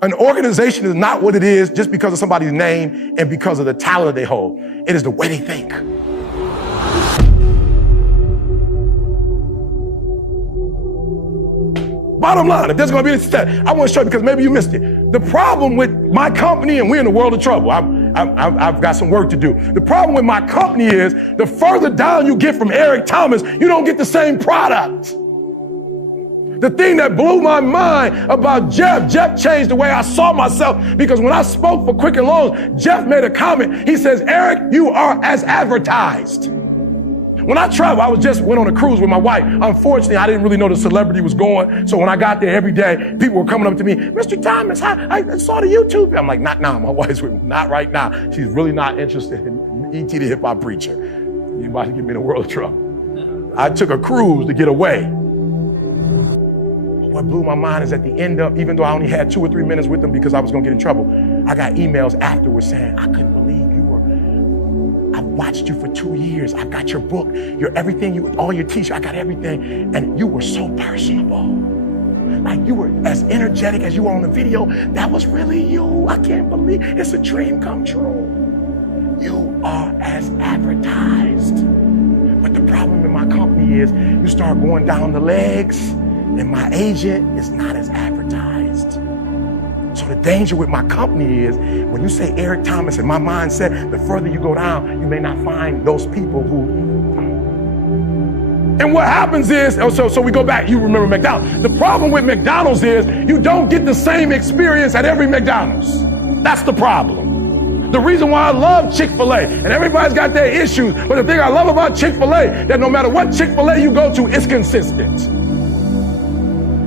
An organization is not what it is just because of somebody's name and because of the talent they hold. It is the way they think. Bottom line, if there's going to be a step, I want to show you because maybe you missed it. The problem with my company, and we're in a world of trouble. I've got some work to do. The problem with my company is the further down you get from Eric Thomas, you don't get the same product. The thing that blew my mind about Jeff changed the way I saw myself, because when I spoke for Quicken Loans, Jeff made a comment. He says, Eric, you are as advertised. When I travel, I went on a cruise with my wife. Unfortunately, I didn't really know the celebrity was going. So when I got there every day, people were coming up to me, Mr. Thomas, I saw the YouTube. I'm like, not now. My wife's with me. Not right now. She's really not interested in E.T. the hip hop preacher. You about to get me in a world of trouble. I took a cruise to get away. But what blew my mind is at the end of, even though I only had 2 or 3 minutes with them because I was going to get in trouble, I got emails afterwards saying, I couldn't believe I watched you for 2 years. I got your book, your everything, all your t-shirts, I got everything. And you were so personable. Like you were as energetic as you were on the video. That was really you. I can't believe it's a dream come true. You are as advertised. But the problem in my company is you start going down the legs and my agent is not as advertised. So the danger with my company is when you say Eric Thomas, in my mindset, the further you go down, you may not find those people who. And what happens is, so we go back, you remember McDonald's. The problem with McDonald's is you don't get the same experience at every McDonald's. That's the problem. The reason why I love Chick-fil-A, and everybody's got their issues, but the thing I love about Chick-fil-A, that no matter what Chick-fil-A you go to, it's consistent.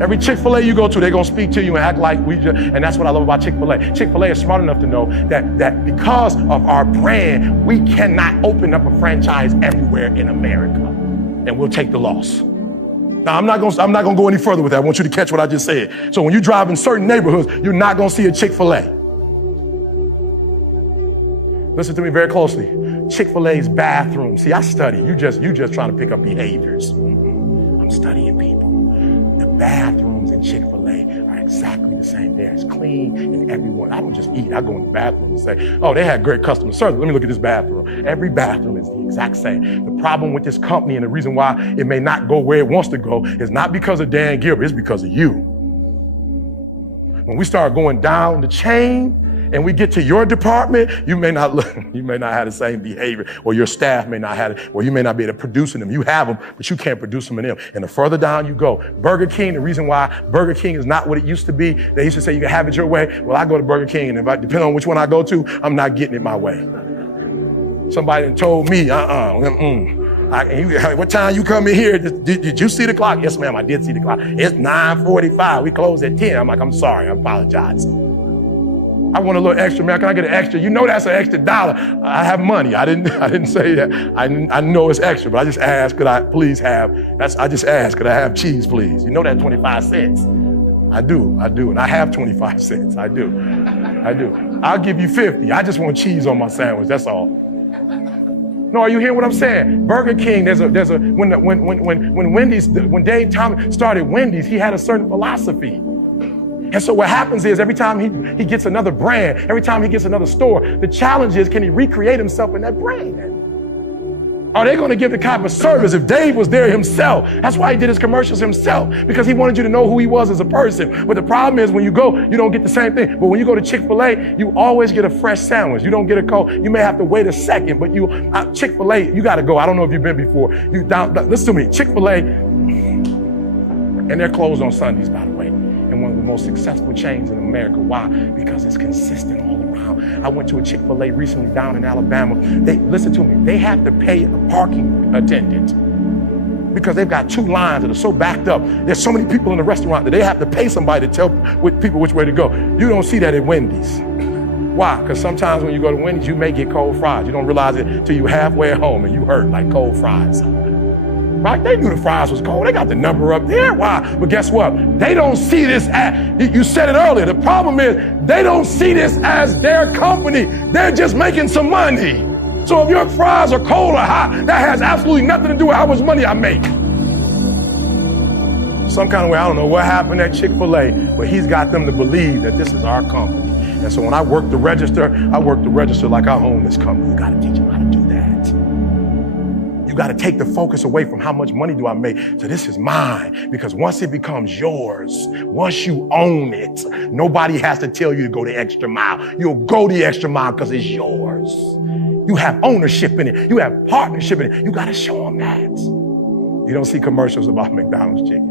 Every Chick-fil-A you go to, they're going to speak to you and act like and that's what I love about Chick-fil-A. Chick-fil-A is smart enough to know that because of our brand, we cannot open up a franchise everywhere in America, and we'll take the loss. Now, I'm not going to go any further with that. I want you to catch what I just said. So when you drive in certain neighborhoods, you're not going to see a Chick-fil-A. Listen to me very closely. Chick-fil-A's bathroom. See, I study. You just trying to pick up behaviors. I'm studying people. The bathrooms in Chick-fil-A are exactly the same. They're as clean and everyone. I don't just eat. I go in the bathroom and say, oh, they had great customer service. Let me look at this bathroom. Every bathroom is the exact same. The problem with this company and the reason why it may not go where it wants to go is not because of Dan Gilbert. It's because of you. When we start going down the chain, and we get to your department, you may not have the same behavior, or your staff may not have it, or you may not be able to produce them. You have them, but you can't produce them in them. And the further down you go, Burger King, the reason why Burger King is not what it used to be, they used to say you can have it your way. Well, I go to Burger King, and depending on which one I go to, I'm not getting it my way. Somebody done told me, what time you come in here? Did you see the clock? Yes, ma'am, I did see the clock. It's 9:45. We close at 10. I'm like, I'm sorry, I apologize. I want a little extra, man. Can I get an extra? You know that's an extra $1. I have money. I didn't say that. I know it's extra, but I just asked, could I please have, I just asked, could I have cheese, please? You know that 25 cents. I do. And I have 25 cents. I do. I'll give you 50. I just want cheese on my sandwich, that's all. No, are you hearing what I'm saying? Burger King, when Dave Thomas started Wendy's, he had a certain philosophy. And so what happens is every time he gets another brand, every time he gets another store, the challenge is, can he recreate himself in that brand? Are they going to give the type of service if Dave was there himself? That's why he did his commercials himself, because he wanted you to know who he was as a person. But the problem is when you go, you don't get the same thing. But when you go to Chick-fil-A, you always get a fresh sandwich. You don't get a cold. You may have to wait a second, but Chick-fil-A, you got to go. I don't know if you've been before. Listen to me, Chick-fil-A, and they're closed on Sundays, by the way. And one of the most successful chains in America. Why? Because it's consistent all around. I went to a Chick-fil-A recently down in Alabama. Listen to me, they have to pay a parking attendant because they've got 2 lines that are so backed up. There's so many people in the restaurant that they have to pay somebody to tell people which way to go. You don't see that at Wendy's. Why? Because sometimes when you go to Wendy's, you may get cold fries. You don't realize it until you halfway home and you hurt like cold fries. Right? They knew the fries was cold. They got the number up there. Why? But guess what? They don't see this as, you said it earlier, the problem is they don't see this as their company. They're just making some money. So if your fries are cold or hot, that has absolutely nothing to do with how much money I make. Some kind of way, I don't know what happened at Chick-fil-A, but he's got them to believe that this is our company. And so when I work the register like I own this company. You gotta teach them how to do that. You gotta take the focus away from how much money do I make to this is mine. Because once it becomes yours, once you own it, nobody has to tell you to go the extra mile. You'll go the extra mile because it's yours. You have ownership in it. You have partnership in it. You gotta show them that. You don't see commercials about McDonald's chicken,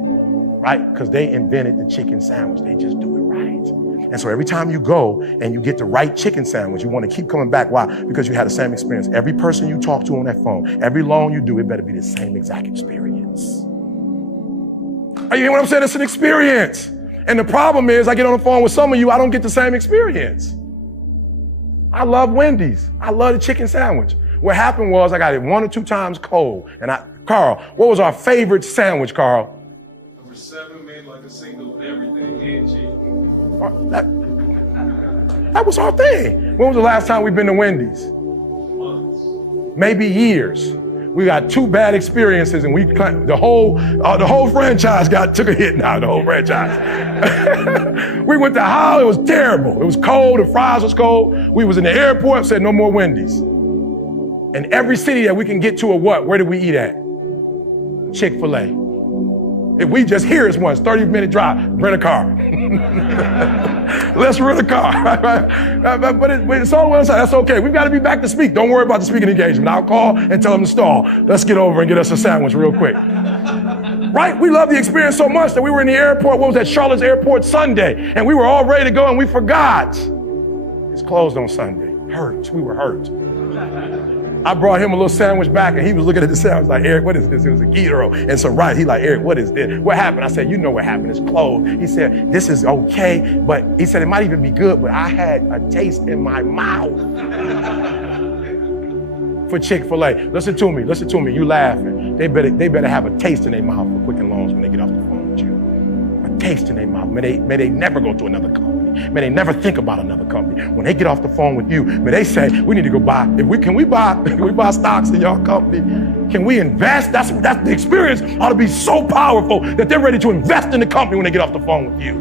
right? Because they invented the chicken sandwich. They just do it right. And so every time you go and you get the right chicken sandwich, you want to keep coming back. Why? Because you had the same experience. Every person you talk to on that phone, every loan you do, it better be the same exact experience. Are you hearing what I'm saying? It's an experience. And the problem is I get on the phone with some of you, I don't get the same experience. I love Wendy's. I love the chicken sandwich. What happened was I got it 1 or 2 times cold. And Carl, what was our favorite sandwich, Carl? Number 7 made like a single with everything and cheese. That was our thing. When was the last time we've been to Wendy's? Months. Maybe years. We got 2 bad experiences, and the whole franchise took a hit now. The whole franchise. We went to Howell. It was terrible. It was cold. The fries was cold. We was in the airport. Said no more Wendy's. And every city that we can get to, or what? Where did we eat at? Chick-fil-A. If we just hear it's once, 30-minute drive, rent a car. Let's rent a car. But it's all one side. That's okay. We've got to be back to speak. Don't worry about the speaking engagement. I'll call and tell them to stall. Let's get over and get us a sandwich real quick. Right? We love the experience so much that we were in the airport. What was that? Charlotte's Airport Sunday. And we were all ready to go and we forgot. It's closed on Sunday. Hurt. We were hurt. I brought him a little sandwich back and he was looking at the sandwich like, Eric, what is this? It was a gyro and some rice. He like, Eric, what is this? What happened? I said, you know what happened. It's closed. He said, this is okay. But he said, it might even be good, but I had a taste in my mouth for Chick-fil-A. Listen to me. You laughing. They better have a taste in their mouth for Quicken Loans when they get off the phone with you. A taste in their mouth. May they never go to another company. May they never think about another company. When they get off the phone with you, may they say, we need to go buy. Can we buy stocks in your company? Can we invest? That's the experience ought to be so powerful that they're ready to invest in the company when they get off the phone with you.